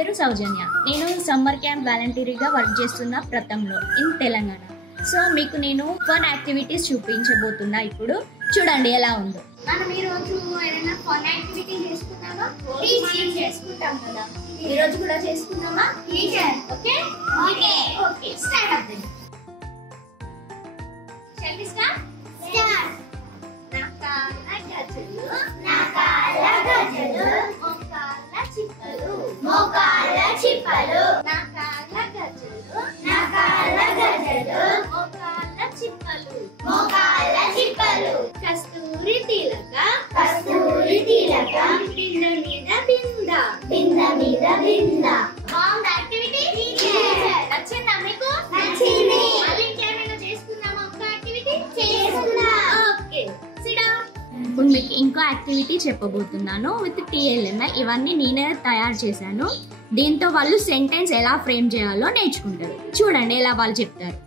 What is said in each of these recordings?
పేరు సౌజన్య. నేను summer camp వాలంటీర్గా వర్క్ చేస్తున్న ప్రతంలో ఇన్ తెలంగాణ. సో మీకు నేను ఫన్ యాక్టివిటీస్ చూపించబోతున్నా. ఇప్పుడు చూడండి ఎలా ఉందో. మనం ఈ రోజు ఏదైనా ఫన్ యాక్టివిటీ చేసుకుందామా? చేసుకుంటాం కదా, ఈ రోజు కూడా చేసుకుందామా teacher? Okay okay okay start అవుతుంది. Shall we start? Start. నాకాల గజలు మోకాల చిప్పలు మోకాల చిప్పలు నాకాల గజలు మోకాల చిప్పలు మోకాల చిప్పలు కస్తూరి తిలక బింద మీద బింద. బాగుంది యాక్టివిటీ. నచ్చిందా మీకు? నచ్చింది. మళ్ళీ ఇంకేమైనా చేసుకుందామా? ఒక యాక్టివిటీ చేసుకుందాం. Okay SIT down. ఇప్పుడు మీకు ఇంకో యాక్టివిటీ చెప్పబోతున్నాను విత్ TLMI. ఇవన్నీ నేనే తయారు చేశాను. దీంతో వాళ్ళు సెంటెన్స్ ఎలా ఫ్రేమ్ చేయాలో నేర్చుకుంటారు. చూడండి ఎలా వాళ్ళు చెప్తారు.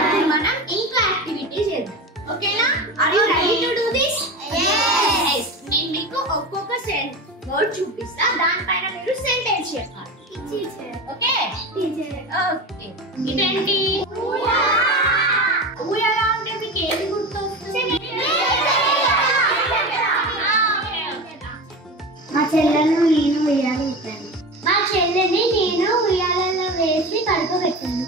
ఇప్పుడు మనం ఇంకో యాక్టివిటీ చేద్దాం. ఓకేనా? Are you ready to do this? yes. నేను మీకు ఒక్కొక్క వర్డ్ చూపిస్తా, దానిపైన మీరు సెంటెన్స్ చెప్పాలి. Okay okay. ఇదేంటి? ఊయల అంటే మీకు ఏది గుర్తొస్తుంది? మా చెల్లెను నేను ఉయ్యాల ఊపాను. మా చెల్లెని నేను ఉయ్యాలలో వేసి పడుకోబెట్టాను.